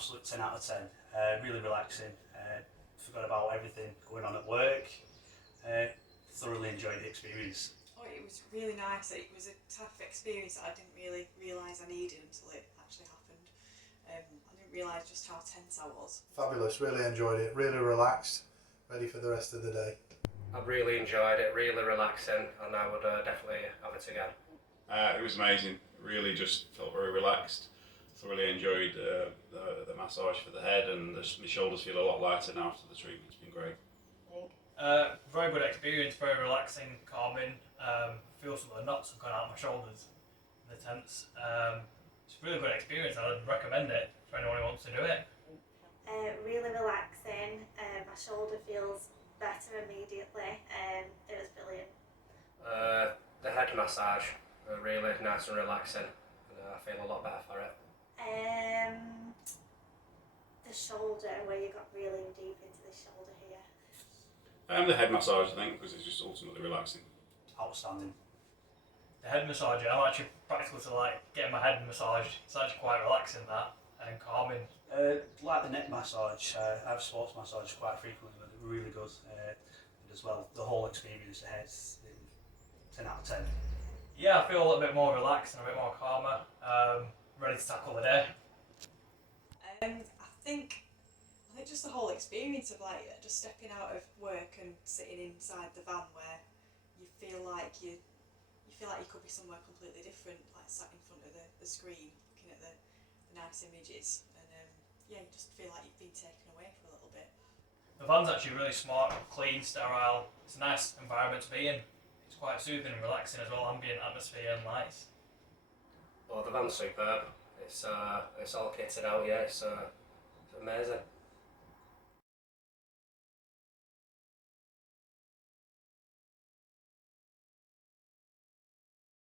absolute 10 out of 10. Really relaxing. Forgot about everything going on at work. Thoroughly enjoyed the experience. Oh, it was really nice. It was a type of experience that I didn't really realise I needed until it actually happened. I didn't realise just how tense I was. Fabulous, really enjoyed it, really relaxed, ready for the rest of the day. I've really enjoyed it, really relaxing, and I would definitely have it again. It was amazing, really just felt very relaxed. Thoroughly enjoyed the massage for the head, and my shoulders feel a lot lighter now after the treatment. It's been great. Very good experience, very relaxing, calming. Feel some of the knots have gone out of my shoulders in the tense. It's a really good experience. I'd recommend it for anyone who wants to do it. Really relaxing. My shoulder feels better immediately. It was brilliant. The head massage, really nice and relaxing, and I feel a lot better for it. The shoulder, where you got really deep into the shoulder here. The head massage, I think, because it's just ultimately relaxing. Outstanding. The head massage, I'm actually practical to like getting my head massaged. It's actually quite relaxing that and calming. Like the neck massage, I have sports massage quite frequently, but it really good. As well, the whole experience, the head, 10 out of 10. Yeah, I feel a little bit more relaxed and a bit more calmer, ready to tackle the day. I think just the whole experience of like just stepping out of work and sitting inside the van where you feel like you could be somewhere completely different, like sat in front of the screen looking at the nice images, and you just feel like you've been taken away for a little bit. The van's actually really smart, clean, sterile. It's a nice environment to be in. It's quite soothing and relaxing as well, ambient atmosphere and lights. Well, the van's superb. It's all kitted out, yeah, it's amazing.